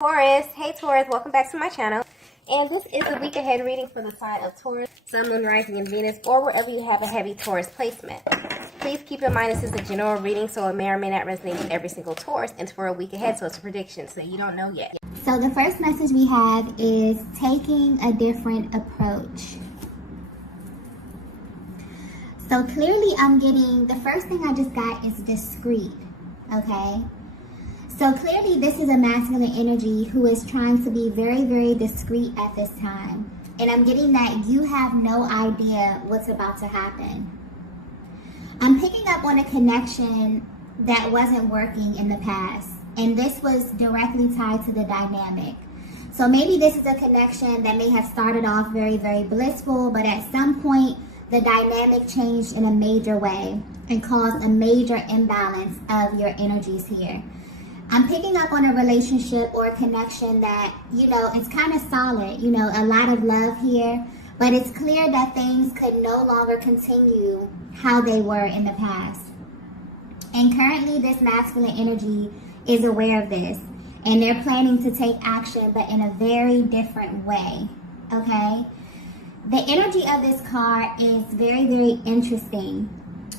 Taurus, hey Taurus, welcome back to my channel. And this is a week ahead reading for the sign of Taurus, Sun, Moon, Rising, and Venus, or wherever you have a heavy Taurus placement. Please keep in mind this is a general reading, so it may or may not resonate with every single Taurus. And it's for a week ahead, so it's a prediction, so you don't know yet. So the first message we have is taking a different approach. So clearly I'm getting, the first thing I just got is discreet, okay? So clearly this is a masculine energy who is trying to be very, very discreet at this time. And I'm getting that you have no idea what's about to happen. I'm picking up on a connection that wasn't working in the past. And this was directly tied to the dynamic. So maybe this is a connection that may have started off very, very blissful, but at some point the dynamic changed in a major way and caused a major imbalance of your energies here. I'm picking up on a relationship or a connection that, it's kind of solid, a lot of love here, but it's clear that things could no longer continue how they were in the past. And currently this masculine energy is aware of this, and they're planning to take action, but in a very different way, okay? The energy of this card is very, very interesting.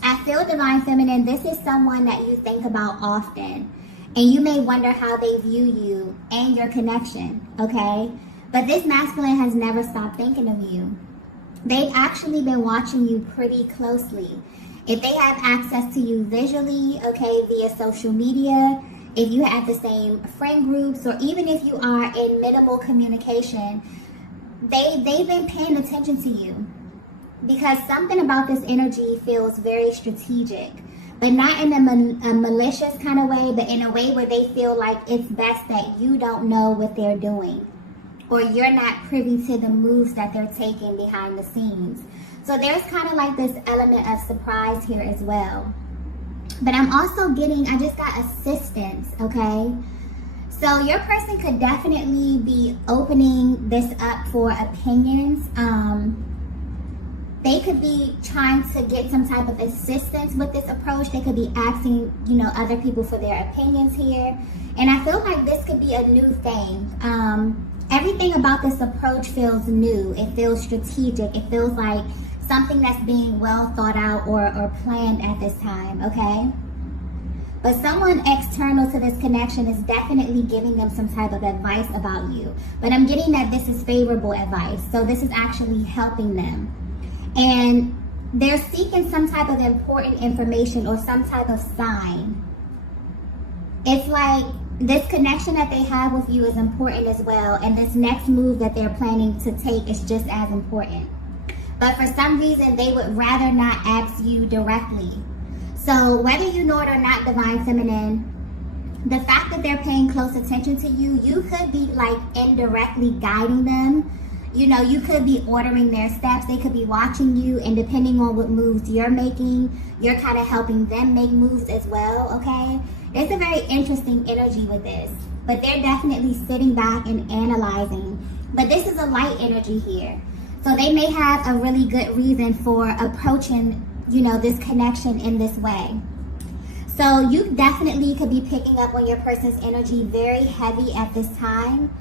I feel Divine Feminine, this is someone that you think about often. And you may wonder how they view you and your connection, okay? But this masculine has never stopped thinking of you. They've actually been watching you pretty closely. If they have access to you visually, okay, via social media, if you have the same friend groups, or even if you are in minimal communication, they've been paying attention to you. Because something about this energy feels very strategic. But not in a malicious kind of way, but in a way where they feel like it's best that you don't know what they're doing. Or you're not privy to the moves that they're taking behind the scenes. So there's kind of like this element of surprise here as well. But I'm also getting, I just got assistance, okay? So your person could definitely be opening this up for opinions. They could be trying to get some type of assistance with this approach. They could be asking, other people for their opinions here. And I feel like this could be a new thing. Everything about this approach feels new. It feels strategic. It feels like something that's being well thought out or planned at this time, okay? But someone external to this connection is definitely giving them some type of advice about you. But I'm getting that this is favorable advice. So this is actually helping them. And they're seeking some type of important information or some type of sign. It's like this connection that they have with you is important as well. And this next move that they're planning to take is just as important. But for some reason, they would rather not ask you directly. So whether you know it or not, Divine Feminine, the fact that they're paying close attention to you, you could be like indirectly guiding them. You could be ordering their steps. They could be watching you, and depending on what moves you're making, you're kind of helping them make moves as well, okay? There's a very interesting energy with this, but they're definitely sitting back and analyzing. But this is a light energy here. So they may have a really good reason for approaching, this connection in this way. So you definitely could be picking up on your person's energy very heavy at this time.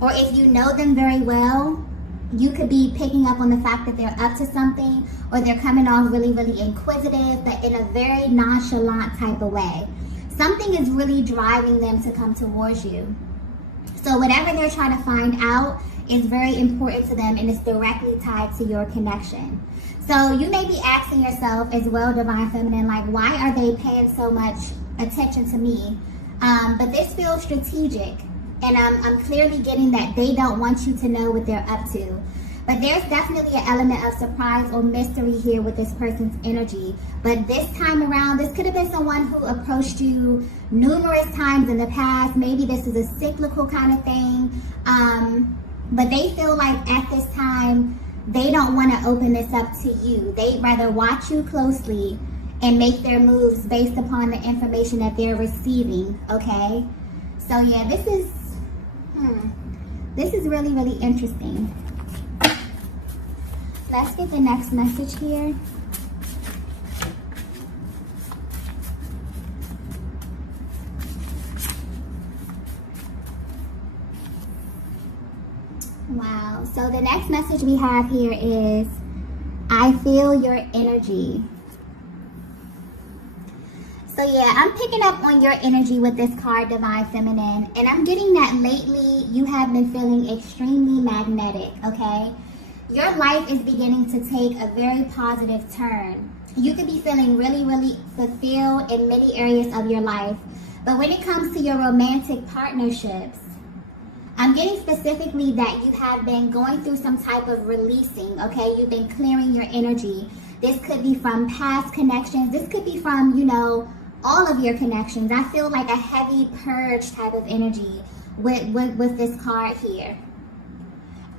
Or if you know them very well, you could be picking up on the fact that they're up to something, or they're coming off really, really inquisitive, but in a very nonchalant type of way. Something is really driving them to come towards you. So whatever they're trying to find out is very important to them, and it's directly tied to your connection. So you may be asking yourself as well, Divine Feminine, like, why are they paying so much attention to me? But this feels strategic. And I'm clearly getting that they don't want you to know what they're up to. But there's definitely an element of surprise or mystery here with this person's energy. But this time around, this could have been someone who approached you numerous times in the past. Maybe this is a cyclical kind of thing. But they feel like at this time, they don't want to open this up to you. They'd rather watch you closely and make their moves based upon the information that they're receiving, okay? So yeah, this is really, really interesting. Let's get the next message here. Wow. So the next message we have here is, I feel your energy. So yeah, I'm picking up on your energy with this card, Divine Feminine. And I'm getting that lately you have been feeling extremely magnetic, okay? Your life is beginning to take a very positive turn. You could be feeling really, really fulfilled in many areas of your life. But when it comes to your romantic partnerships, I'm getting specifically that you have been going through some type of releasing, okay? You've been clearing your energy. This could be from past connections. This could be from, you know, all of your connections. I feel like a heavy purge type of energy with this card here.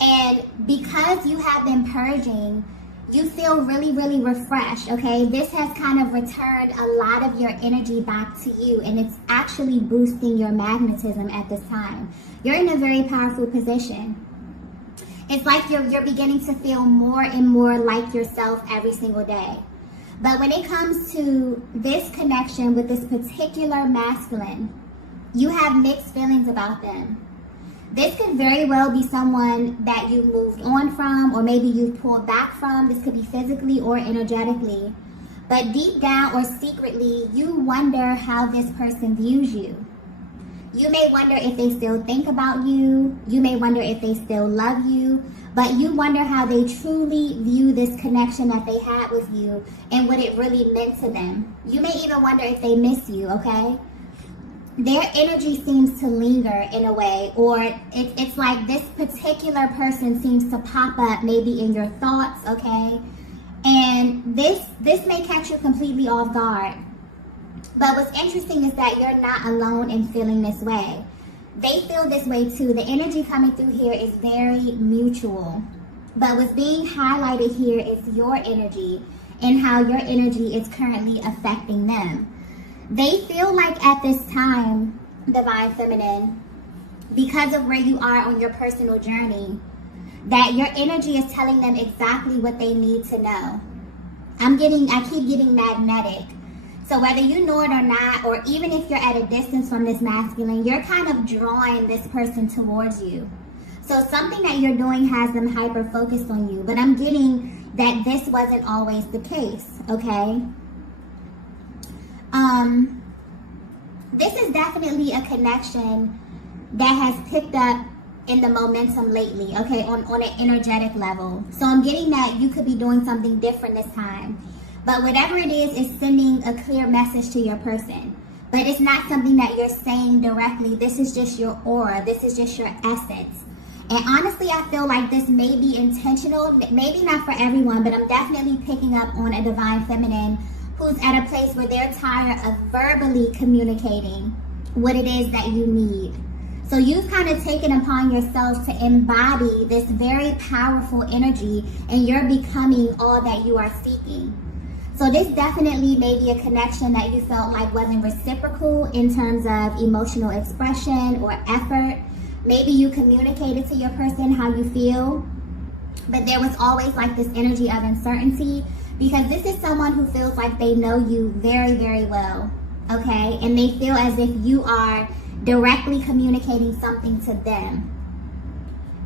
And because you have been purging, you feel really, really refreshed, okay? This has kind of returned a lot of your energy back to you, and it's actually boosting your magnetism at this time. You're in a very powerful position. It's like you're beginning to feel more and more like yourself every single day. But when it comes to this connection with this particular masculine, you have mixed feelings about them. This could very well be someone that you moved on from, or maybe you've pulled back from. This could be physically or energetically. But deep down or secretly, you wonder how this person views you. You may wonder if they still think about you. You may wonder if they still love you. But you wonder how they truly view this connection that they had with you and what it really meant to them. You may even wonder if they miss you, okay? Their energy seems to linger in a way, or it's like this particular person seems to pop up maybe in your thoughts, okay? And this may catch you completely off guard. But what's interesting is that you're not alone in feeling this way. They feel this way too. The energy coming through here is very mutual. But what's being highlighted here is your energy and how your energy is currently affecting them. They feel like at this time, Divine Feminine, because of where you are on your personal journey, that your energy is telling them exactly what they need to know. I keep getting magnetic. So whether you know it or not, or even if you're at a distance from this masculine, you're kind of drawing this person towards you. So something that you're doing has them hyper-focused on you. But I'm getting that this wasn't always the case, okay? This is definitely a connection that has picked up in the momentum lately, okay, on an energetic level. So I'm getting that you could be doing something different this time. But whatever it is sending a clear message to your person. But it's not something that you're saying directly. This is just your aura. This is just your essence. And honestly, I feel like this may be intentional. Maybe not for everyone, but I'm definitely picking up on a Divine Feminine who's at a place where they're tired of verbally communicating what it is that you need. So you've kind of taken upon yourself to embody this very powerful energy, and you're becoming all that you are seeking. So this definitely may be a connection that you felt like wasn't reciprocal in terms of emotional expression or effort. Maybe you communicated to your person how you feel, but there was always like this energy of uncertainty, because this is someone who feels like they know you very, very well, okay? And they feel as if you are directly communicating something to them.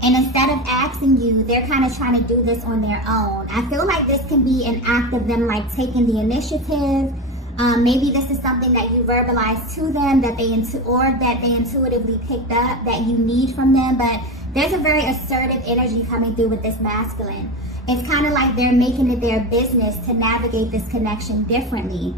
And instead of asking you, they're kind of trying to do this on their own. I feel like this can be an act of them like taking the initiative. Maybe this is something that you verbalize to them that they intuitively picked up that you need from them. But there's a very assertive energy coming through with this masculine. It's kind of like they're making it their business to navigate this connection differently.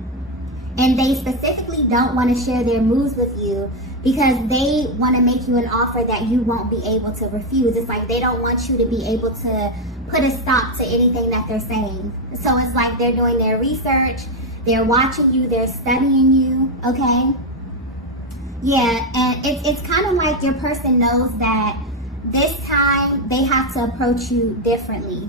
And they specifically don't want to share their moves with you because they want to make you an offer that you won't be able to refuse. It's like they don't want you to be able to put a stop to anything that they're saying. So it's like they're doing their research, they're watching you, they're studying you, okay? Yeah, and it's kind of like your person knows that this time they have to approach you differently.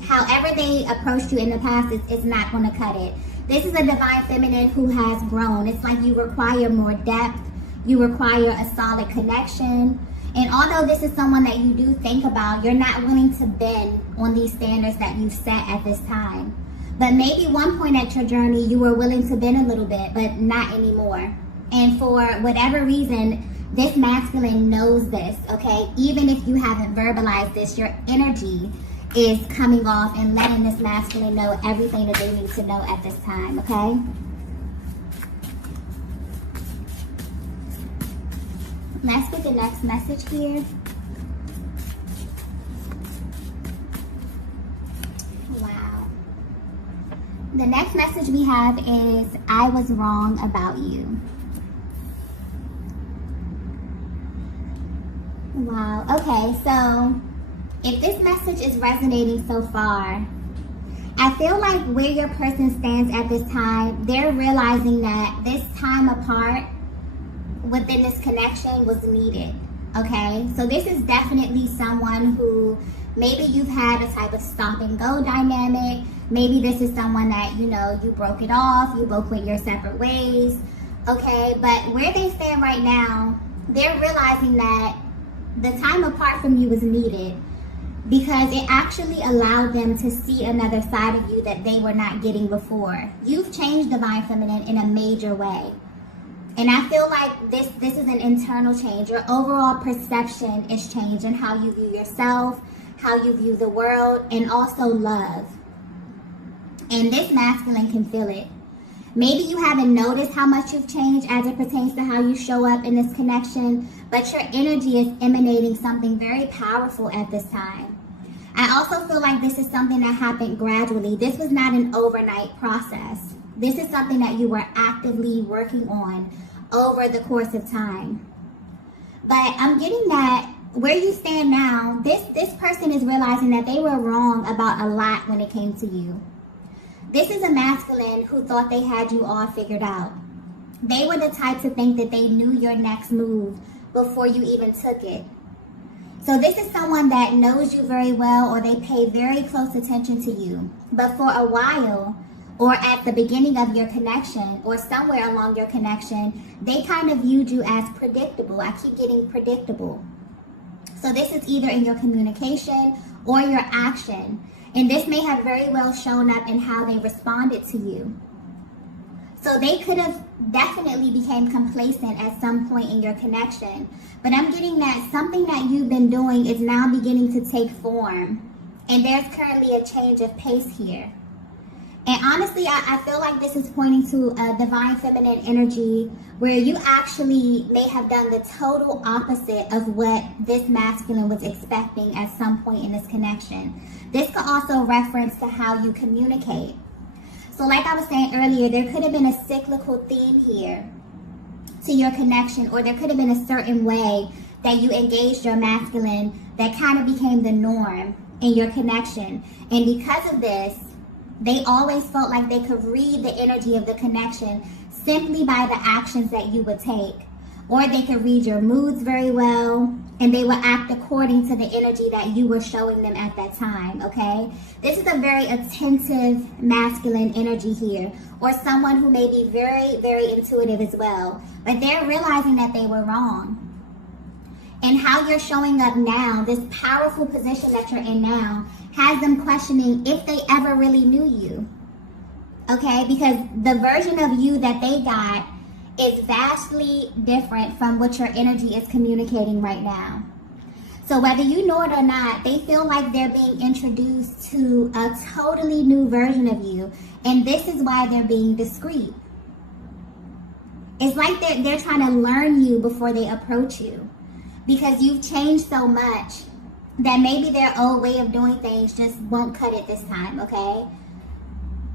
However they approached you in the past, it's not going to cut it. This is a Divine Feminine who has grown. It's like you require more depth. You require a solid connection. And although this is someone that you do think about, you're not willing to bend on these standards that you've set at this time. But maybe one point at your journey, you were willing to bend a little bit, but not anymore. And for whatever reason, This masculine knows this, okay? Even if you haven't verbalized this, your energy is coming off and letting this masculine know everything that they need to know at this time, okay? Let's get the next message here. Wow. The next message we have is, I was wrong about you. Wow. Okay, so if this message is resonating so far, I feel like where your person stands at this time, they're realizing that this time apart within this connection was needed. Okay, so this is definitely someone who maybe you've had a type of stop and go dynamic. Maybe this is someone that, you know, you broke it off, you both went your separate ways. Okay, but where they stand right now, they're realizing that the time apart from you was needed because it actually allowed them to see another side of you that they were not getting before. You've changed Divine Feminine in a major way. And I feel like this is an internal change. Your overall perception is changing, how you view yourself, how you view the world, and also love. And this masculine can feel it. Maybe you haven't noticed how much you've changed as it pertains to how you show up in this connection, but your energy is emanating something very powerful at this time. I also feel like this is something that happened gradually. This was not an overnight process. This is something that you were actively working on over the course of time. But I'm getting that where you stand now, this person is realizing that they were wrong about a lot when it came to you. This is a masculine who thought they had you all figured out. They were the type to think that they knew your next move before you even took it. So this is someone that knows you very well, or they pay very close attention to you. But for a while, or at the beginning of your connection, or somewhere along your connection, they kind of viewed you as predictable. I keep getting predictable. So this is either in your communication or your action. And this may have very well shown up in how they responded to you. So they could have definitely became complacent at some point in your connection. But I'm getting that something that you've been doing is now beginning to take form. And there's currently a change of pace here. And honestly, I feel like this is pointing to a divine feminine energy where you actually may have done the total opposite of what this masculine was expecting at some point in this connection. This could also reference to how you communicate. So like I was saying earlier, there could have been a cyclical theme here to your connection, or there could have been a certain way that you engaged your masculine that kind of became the norm in your connection. And because of this, they always felt like they could read the energy of the connection simply by the actions that you would take. Or they could read your moods very well, and they would act according to the energy that you were showing them at that time, okay? This is a very attentive masculine energy here, or someone who may be very, very intuitive as well. But they're realizing that they were wrong. And how you're showing up now, this powerful position that you're in now, has them questioning if they ever really knew you. Okay, because the version of you that they got is vastly different from what your energy is communicating right now. So whether you know it or not, they feel like they're being introduced to a totally new version of you. And this is why they're being discreet. It's like they're trying to learn you before they approach you. Because you've changed so much that maybe their old way of doing things just won't cut it this time, okay?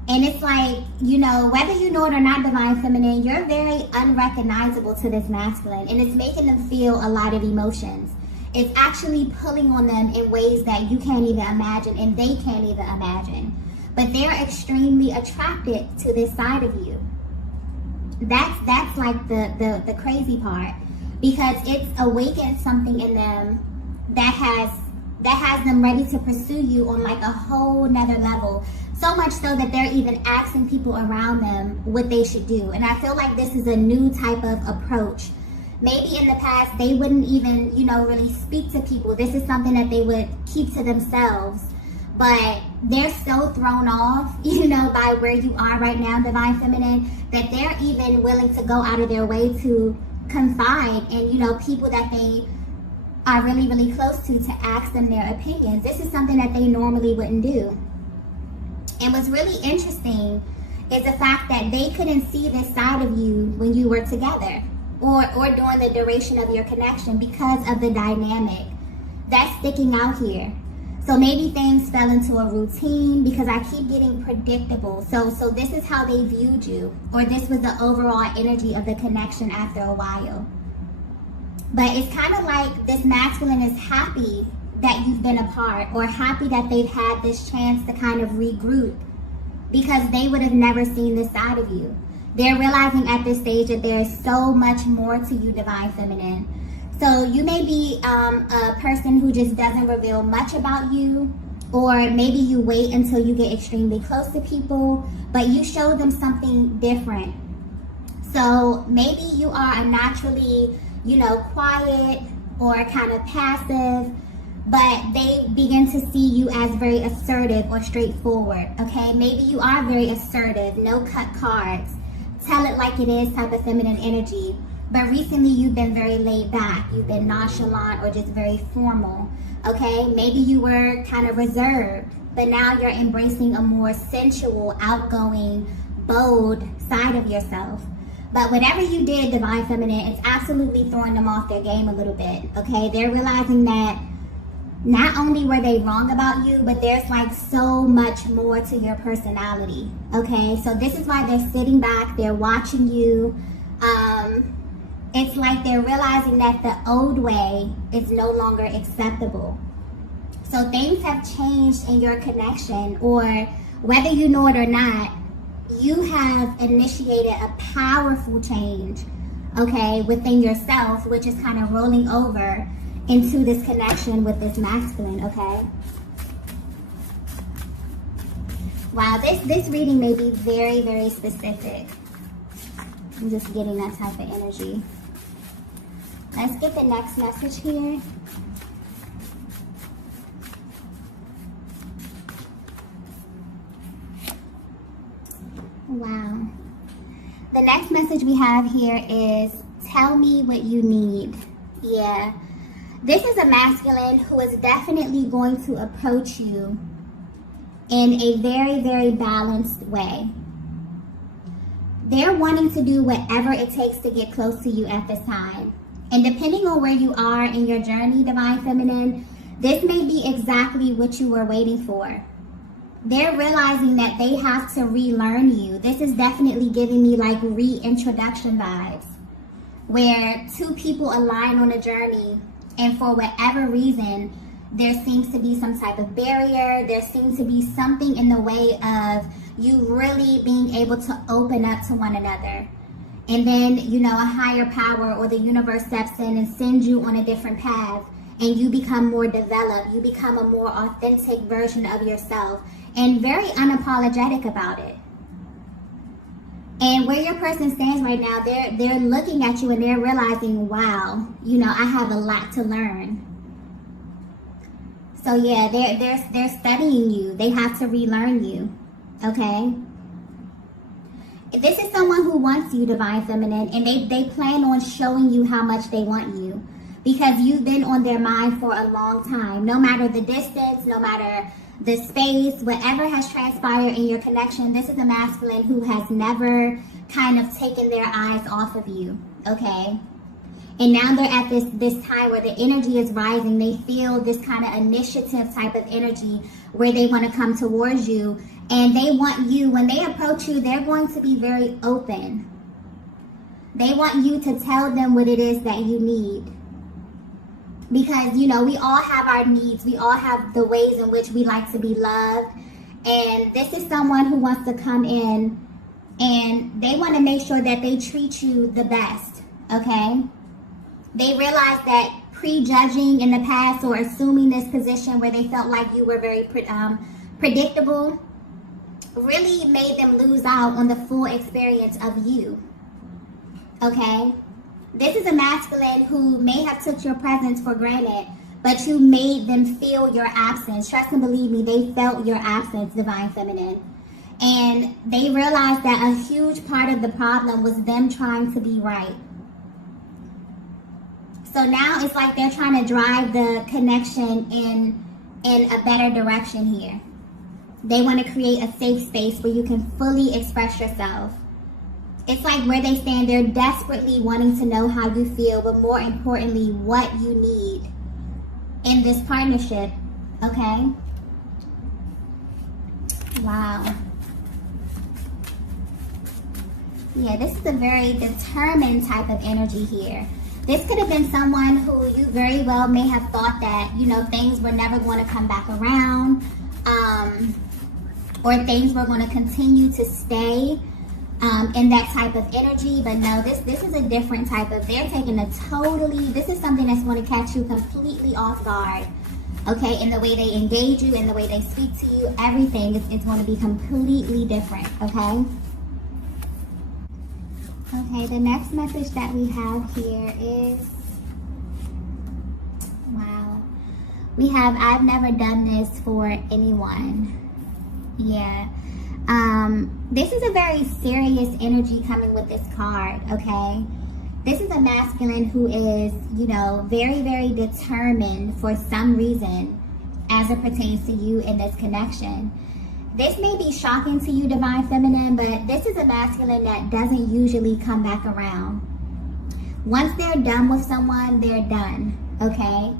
And it's like, you know, whether you know it or not, Divine Feminine, you're very unrecognizable to this masculine, and it's making them feel a lot of emotions. It's actually pulling on them in ways that you can't even imagine, and they can't even imagine. But they're extremely attracted to this side of you. That's like the crazy part, because it's awakened something in them that has them ready to pursue you on like a whole nother level. So much so that they're even asking people around them what they should do. And I feel like this is a new type of approach. Maybe in the past they wouldn't even, you know, really speak to people. This is something that they would keep to themselves. But they're so thrown off, you know, by where you are right now, Divine Feminine, that they're even willing to go out of their way to confide in, you know, people that they are really, really close to ask them their opinions. This is something that they normally wouldn't do. And what's really interesting is the fact that they couldn't see this side of you when you were together or during the duration of your connection because of the dynamic that's sticking out here. So maybe things fell into a routine because I keep getting predictable. So this is how they viewed you, or this was the overall energy of the connection after a while. But it's kind of like this masculine is happy that you've been apart, or happy that they've had this chance to kind of regroup, because they would have never seen this side of you. They're realizing at this stage that there is so much more to you, Divine Feminine. So you may be a person who just doesn't reveal much about you, or maybe you wait until you get extremely close to people, but you show them something different. So maybe you are a naturally, you know, quiet or kind of passive, but they begin to see you as very assertive or straightforward, okay? Maybe you are very assertive, no cut cards, tell it like it is type of feminine energy. But recently you've been very laid back, you've been nonchalant or just very formal, okay? Maybe you were kind of reserved, but now you're embracing a more sensual, outgoing, bold side of yourself. But whatever you did, Divine Feminine, it's absolutely throwing them off their game a little bit, okay? They're realizing that not only were they wrong about you, but there's like so much more to your personality, okay? So this is why they're sitting back, they're watching you. It's like they're realizing that the old way is no longer acceptable. So things have changed in your connection, or whether you know it or not, you have initiated a powerful change, okay, within yourself, which is kind of rolling over into this connection with this masculine, okay? Wow, this reading may be very, very specific. I'm just getting that type of energy. Let's get the next message here. Wow. The next message we have here is, tell me what you need. Yeah. This is a masculine who is definitely going to approach you in a very, very balanced way. They're wanting to do whatever it takes to get close to you at this time. And depending on where you are in your journey, Divine Feminine, this may be exactly what you were waiting for. They're realizing that they have to relearn you. This is definitely giving me like reintroduction vibes, where two people align on a journey, and for whatever reason, there seems to be some type of barrier. There seems to be something in the way of you really being able to open up to one another. And then, you know, a higher power or the universe steps in and sends you on a different path, and you become more developed. You become a more authentic version of yourself, and very unapologetic about it. And where your person stands right now, they're looking at you and they're realizing, wow, you know, I have a lot to learn. So yeah, they're studying you. They have to relearn you, okay? This is someone who wants you, Divine Feminine, and they plan on showing you how much they want you, because you've been on their mind for a long time. No matter the distance, no matter the space, whatever has transpired in your connection, this is a masculine who has never kind of taken their eyes off of you, okay? And now they're at this time where the energy is rising. They feel this kind of initiative type of energy where they want to come towards you. And they want you, when they approach you, they're going to be very open. They want you to tell them what it is that you need. Because, you know, we all have our needs. We all have the ways in which we like to be loved. And this is someone who wants to come in and they want to make sure that they treat you the best, okay? They realize that prejudging in the past or assuming this position where they felt like you were very predictable really made them lose out on the full experience of you, okay? This is a masculine who may have took your presence for granted, but you made them feel your absence. Trust and believe me, they felt your absence, Divine Feminine. And they realized that a huge part of the problem was them trying to be right. So now it's like they're trying to drive the connection in a better direction here. They want to create a safe space where you can fully express yourself. It's like where they stand, they're desperately wanting to know how you feel, but more importantly, what you need in this partnership, okay? Wow. Yeah, this is a very determined type of energy here. This could have been someone who you very well may have thought that, you know, things were never going to come back around, or things were going to continue to stay in that type of energy. But no, this is a different type of, they're taking a totally, this is something that's going to catch you completely off guard. Okay, in the way they engage you, in the way they speak to you, everything is going to be completely different, okay? Okay, the next message that we have here is, wow. We have, I've never done this for anyone. Yeah. This is a very serious energy coming with this card, okay? This is a masculine who is, you know, very, very determined for some reason as it pertains to you in this connection. This may be shocking to you, Divine Feminine, but this is a masculine that doesn't usually come back around. Once they're done with someone, they're done, okay?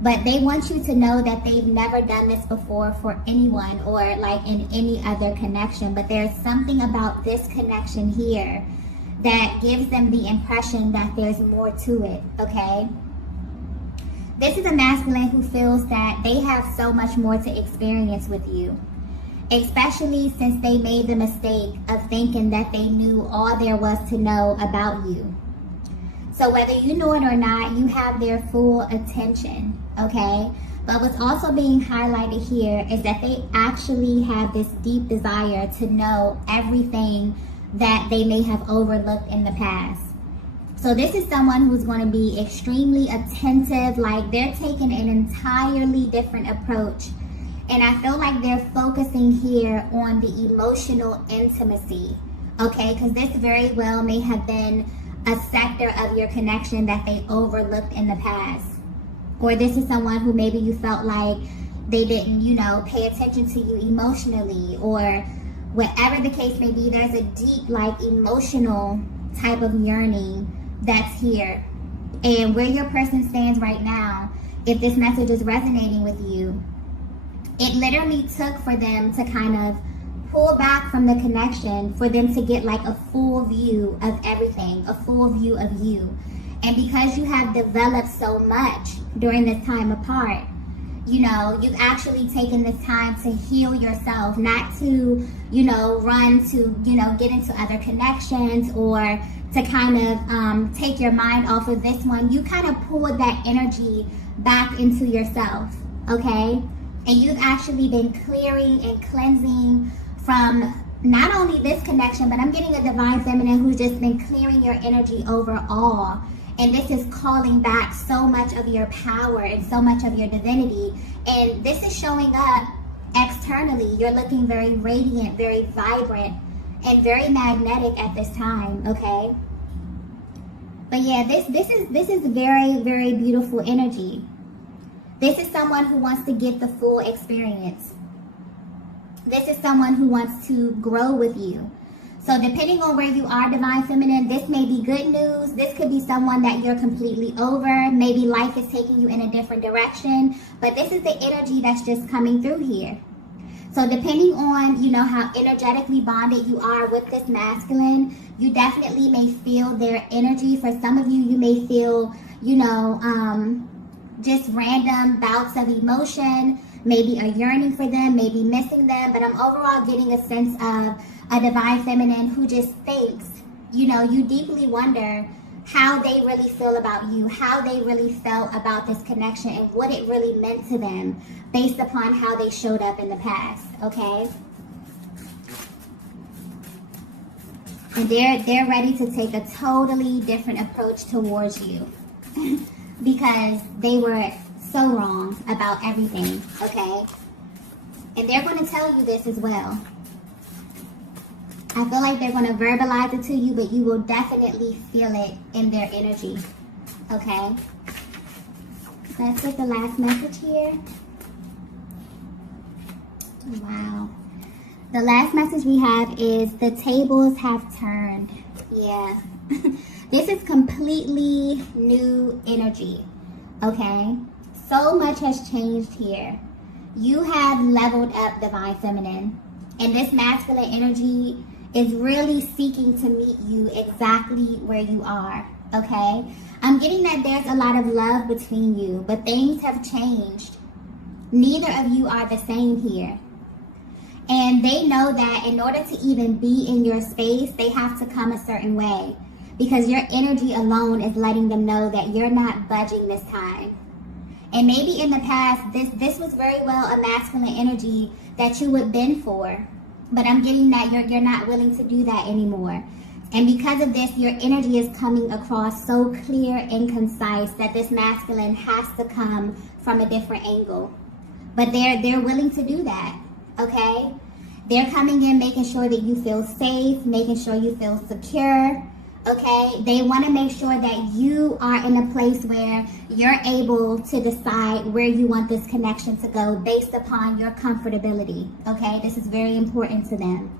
But they want you to know that they've never done this before for anyone or like in any other connection. But there's something about this connection here that gives them the impression that there's more to it, okay? This is a masculine who feels that they have so much more to experience with you, especially since they made the mistake of thinking that they knew all there was to know about you. So whether you know it or not, you have their full attention, okay? But what's also being highlighted here is that they actually have this deep desire to know everything that they may have overlooked in the past. So this is someone who's going to be extremely attentive, like they're taking an entirely different approach. And I feel like they're focusing here on the emotional intimacy, okay? Because this very well may have been a sector of your connection that they overlooked in the past. Or this is someone who maybe you felt like they didn't, you know, pay attention to you emotionally, or whatever the case may be. There's a deep, like, emotional type of yearning that's here. And where your person stands right now, if this message is resonating with you, it literally took for them to kind of pull back from the connection for them to get like a full view of everything, a full view of you. And because you have developed so much during this time apart, you know, you've actually taken this time to heal yourself, not to, you know, run to, you know, get into other connections or to kind of take your mind off of this one. You kind of pulled that energy back into yourself, okay? And you've actually been clearing and cleansing from not only this connection, but I'm getting a Divine Feminine who's just been clearing your energy overall. And this is calling back so much of your power and so much of your divinity. And this is showing up externally. You're looking very radiant, very vibrant, and very magnetic at this time, okay? But yeah, this is very, very beautiful energy. This is someone who wants to get the full experience. This is someone who wants to grow with you. So depending on where you are, Divine Feminine, this may be good news. This could be someone that you're completely over. Maybe life is taking you in a different direction. But this is the energy that's just coming through here. So depending on, you know, how energetically bonded you are with this masculine, you definitely may feel their energy. For some of you, you may feel, you know, just random bouts of emotion, maybe a yearning for them, maybe missing them. But I'm overall getting a sense of a Divine Feminine who just thinks, you know, you deeply wonder how they really feel about you, how they really felt about this connection, and what it really meant to them based upon how they showed up in the past, okay? And they're ready to take a totally different approach towards you because they were so wrong about everything, okay? And they're going to tell you this as well. I feel like they're going to verbalize it to you, but you will definitely feel it in their energy, okay? Let's get the last message here. Wow. The last message we have is the tables have turned. Yeah. This is completely new energy. Okay? So much has changed here. You have leveled up, Divine Feminine. And this masculine energy is really seeking to meet you exactly where you are. Okay? I'm getting that there's a lot of love between you, but things have changed. Neither of you are the same here. And they know that in order to even be in your space, they have to come a certain way. Because your energy alone is letting them know that you're not budging this time. And maybe in the past, this was very well a masculine energy that you would bend for. But I'm getting that you're not willing to do that anymore. And because of this, your energy is coming across so clear and concise that this masculine has to come from a different angle. But they're willing to do that, okay? They're coming in making sure that you feel safe, making sure you feel secure, okay? They want to make sure that you are in a place where you're able to decide where you want this connection to go based upon your comfortability, okay? This is very important to them.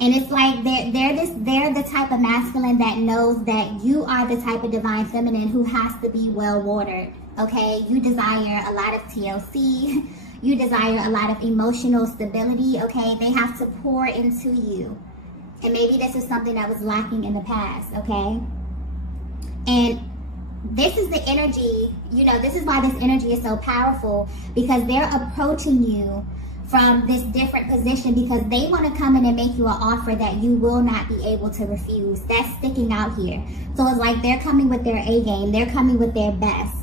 And it's like they're the type of masculine that knows that you are the type of divine feminine who has to be well watered, okay? You desire a lot of TLC. You desire a lot of emotional stability, okay? They have to pour into you. And maybe this is something that was lacking in the past, okay? And this is the energy, you know, this is why this energy is so powerful, because they're approaching you from this different position because they want to come in and make you an offer that you will not be able to refuse. That's sticking out here. So it's like they're coming with their A game. They're coming with their best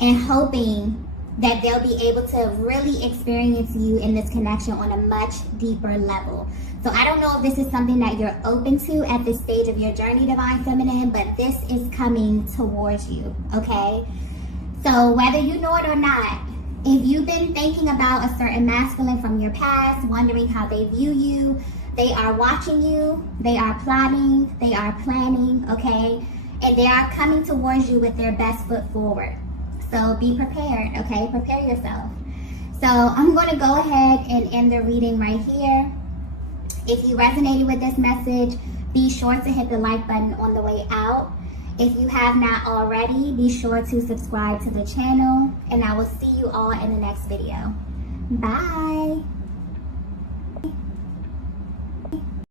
and hoping that they'll be able to really experience you in this connection on a much deeper level. So I don't know if this is something that you're open to at this stage of your journey, Divine Feminine, but this is coming towards you, okay? So whether you know it or not, if you've been thinking about a certain masculine from your past, wondering how they view you, they are watching you, they are plotting, they are planning, okay? And they are coming towards you with their best foot forward. So be prepared, okay? Prepare yourself. So I'm going to go ahead and end the reading right here. If you resonated with this message, be sure to hit the like button on the way out. If you have not already, be sure to subscribe to the channel, and I will see you all in the next video. Bye.